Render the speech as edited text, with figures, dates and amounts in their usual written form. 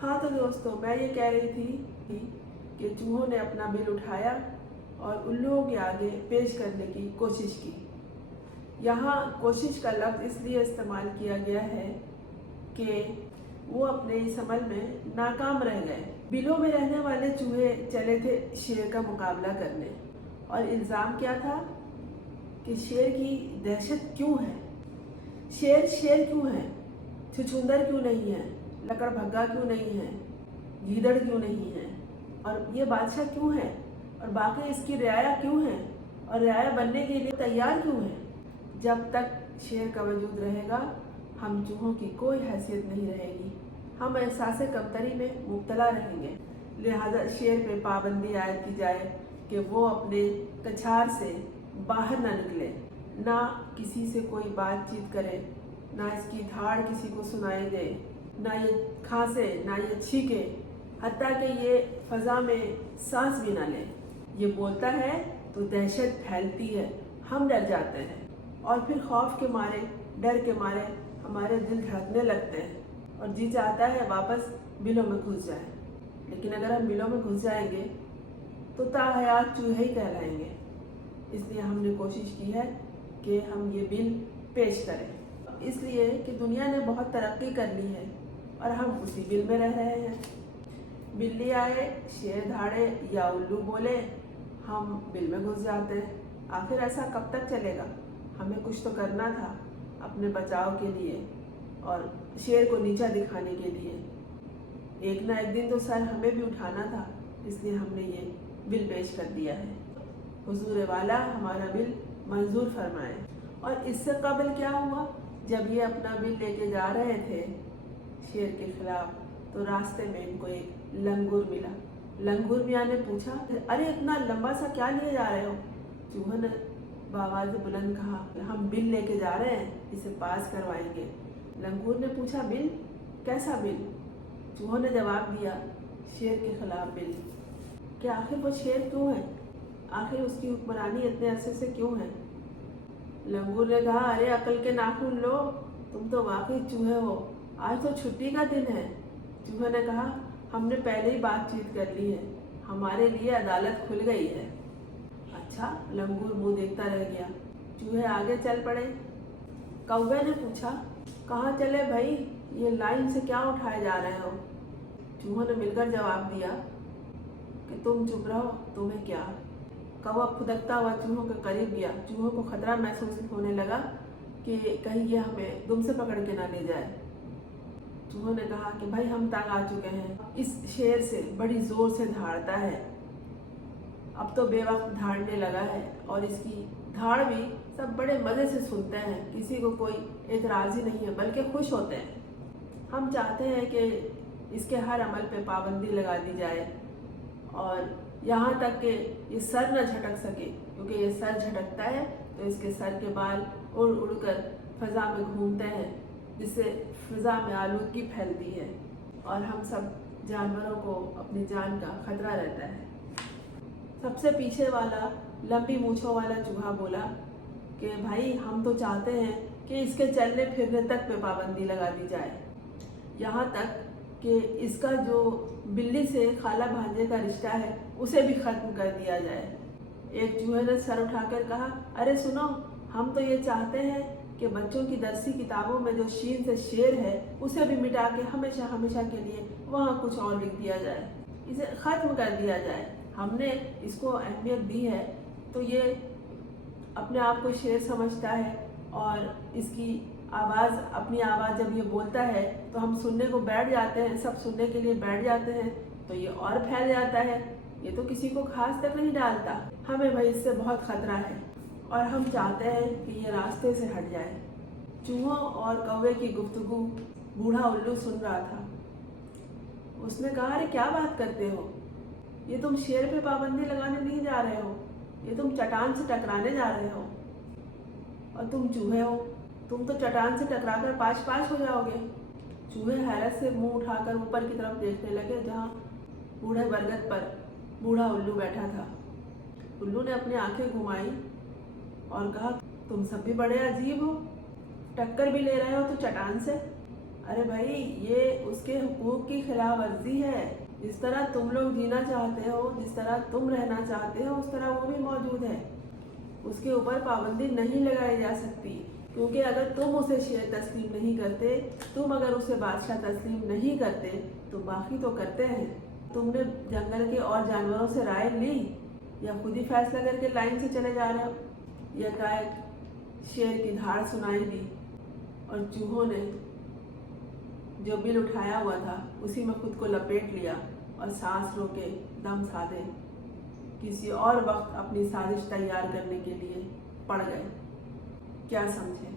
हाँ तो दोस्तों, मैं ये कह रही थी कि चूहों ने अपना बिल उठाया और उल्लुओं के आगे पेश करने की कोशिश की। यहाँ कोशिश का लफ्ज़ इसलिए इस्तेमाल किया गया है कि वो अपने इस अमल में नाकाम रह गए। बिलों में रहने वाले चूहे चले थे शेर का मुकाबला करने, और इल्ज़ाम क्या था कि शेर की दहशत क्यों है, शेर शेर क्यों है, छुछुंदर क्यों नहीं है, लकड़ भग्गा क्यों नहीं है, गीदड़ क्यों नहीं है, और ये बादशाह क्यों है, और बाकी इसकी रियाया क्यों है, और रियाया बनने के लिए तैयार क्यों है। जब तक शेर का वजूद रहेगा हम चूहों की कोई हैसियत नहीं रहेगी, हम एहसास कमतरी में मुब्तला रहेंगे। लिहाजा शेर पे पाबंदी आयद की जाए कि वो अपने कछार से बाहर ना निकले, ना किसी से कोई बातचीत करे, ना इसकी धाड़ किसी को सुनाई दे, ना ये खांसे, ना ये छीके, हत्ता कि ये फ़ज़ा में सांस भी ना ले। ये बोलता है तो दहशत फैलती है, हम डर जाते हैं और फिर खौफ के मारे, डर के मारे हमारे दिल धड़कने लगते हैं और जी चाहता है वापस बिलों में घुस जाए। लेकिन अगर हम बिलों में घुस जाएंगे तो ताहयात चूहे ही कहलाएंगे। इसलिए हमने कोशिश की है कि हम ये बिल पेश करें, इसलिए कि दुनिया ने बहुत तरक्की कर ली है और हम उसी बिल में रह रहे हैं। बिल्ली आए, शेर धाड़े या उल्लू बोले, हम बिल में घुस जाते हैं। आखिर ऐसा कब तक चलेगा? हमें कुछ तो करना था अपने बचाव के लिए और शेर को नीचा दिखाने के लिए। एक ना एक दिन तो सर हमें भी उठाना था, इसलिए हमने ये बिल पेश कर दिया है। हुजूर वाला हमारा बिल मंजूर फरमाए। और इससे कबल क्या हुआ, जब ये अपना बिल लेके जा रहे थे शेर के खिलाफ, तो रास्ते में इनको एक लंगूर मिला। लंगूर मियाँ ने पूछा, अरे इतना लंबा सा क्या लिए जा रहे हो? चूहों ने बावाज़ बुलंद कहा, हम बिल लेके जा रहे हैं, इसे पास करवाएंगे। लंगूर ने पूछा, बिल? कैसा बिल? चूहों ने जवाब दिया, शेर के खिलाफ बिल। कि आखिर वो शेर क्यों है, आखिर उसकी हुक्मरानी इतने अरसे से क्यों है? लंगूर ने कहा, अरे अकल के नाखून लो, तुम तो वाकई चूहे हो, आज तो छुट्टी का दिन है। चूहे ने कहा, हमने पहले ही बातचीत कर ली है, हमारे लिए अदालत खुल गई है। अच्छा, लंगूर मुंह देखता रह गया। चूहे आगे चल पड़े। कौवे ने पूछा, कहाँ चले भाई, ये लाइन से क्या उठाए जा रहे हो? चूहों ने मिलकर जवाब दिया कि तुम चुप रहो, तुम्हें क्या। कौवा फुदकता हुआ चूहों के करीब गया। चूहों को खतरा महसूस होने लगा कि कहीं ये हमें दुम से पकड़ के ना ले जाए। चूहों ने कहा कि भाई हम तंग आ चुके हैं, इस शेर से बड़ी जोर से धाड़ता है, अब तो बेवक्त धाड़ने लगा है और इसकी धाड़ भी सब बड़े मज़े से सुनते हैं, किसी को कोई एतराज़ ही नहीं है, बल्कि खुश होते हैं। हम चाहते हैं कि इसके हर अमल पे पाबंदी लगा दी जाए और यहाँ तक कि ये सर न झटक सके, क्योंकि ये सर झटकता है तो इसके सर के बाल उड़ उड़ कर फ़ज़ा में घूमते हैं, जिससे फ़ज़ा में आलूदगी फैलती है और हम सब जानवरों को अपनी जान का खतरा रहता है। सबसे पीछे वाला लंबी मूँछों वाला चूहा बोला कि भाई हम तो चाहते हैं कि इसके चलने फिरने तक पे पाबंदी लगा दी जाए, यहाँ तक कि इसका जो बिल्ली से खाला भांजे का रिश्ता है उसे भी ख़त्म कर दिया जाए। एक चूहे ने सर उठाकर कहा, अरे सुनो, हम तो ये चाहते हैं कि बच्चों की दरसी किताबों में जो शीन से शेर है उसे भी मिटा के हमेशा हमेशा के लिए वहाँ कुछ और लिख दिया जाए, इसे ख़त्म कर दिया जाए। हमने इसको अहमियत दी है तो ये अपने आप को शेर समझता है और इसकी आवाज़, अपनी आवाज़ जब ये बोलता है तो हम सुनने को बैठ जाते हैं, सब सुनने के लिए बैठ जाते हैं, तो ये और फैल जाता है। ये तो किसी को खास तक नहीं डालता। हमें भाई इससे बहुत ख़तरा है और हम चाहते हैं कि ये रास्ते से हट जाए। चूहों और कौवे की गुफ्तगू बूढ़ा उल्लू सुन रहा था। उसने कहा, अरे क्या बात करते हो, ये तुम शेर पे पाबंदी लगाने नहीं जा रहे हो, ये तुम चट्टान से टकराने जा रहे हो, और तुम चूहे हो, तुम तो चट्टान से टकराकर पाश पाश हो जाओगे। चूहे हैरत से मुंह उठाकर ऊपर की तरफ देखने लगे, जहाँ बूढ़े बरगद पर बूढ़ा उल्लू बैठा था। उल्लू ने अपनी आंखें घुमाई और कहा, तुम सब भी बड़े अजीब हो, टक्कर भी ले रहे हो तो चट्टान से। अरे भाई, ये उसके हुकूक की खिलाफ वर्जी है। जिस तरह तुम लोग जीना चाहते हो, जिस तरह तुम रहना चाहते हो, उस तरह वो भी मौजूद है। उसके ऊपर पाबंदी नहीं लगाई जा सकती, क्योंकि अगर तुम उसे शेर तस्लीम नहीं करते, तुम अगर उसे बादशाह तस्लीम नहीं करते, तो बाकी तो करते हैं। तुमने जंगल के और जानवरों से राय ली, या खुद ही फैसला करके लाइन से चले जा रहे हो? यकायक शेर की धाड़ सुनाई दी और चूहों ने जो बिल उठाया हुआ था उसी में खुद को लपेट लिया और सांस रोके दम साधे किसी और वक्त अपनी साजिश तैयार करने के लिए पड़ गए। क्या समझे?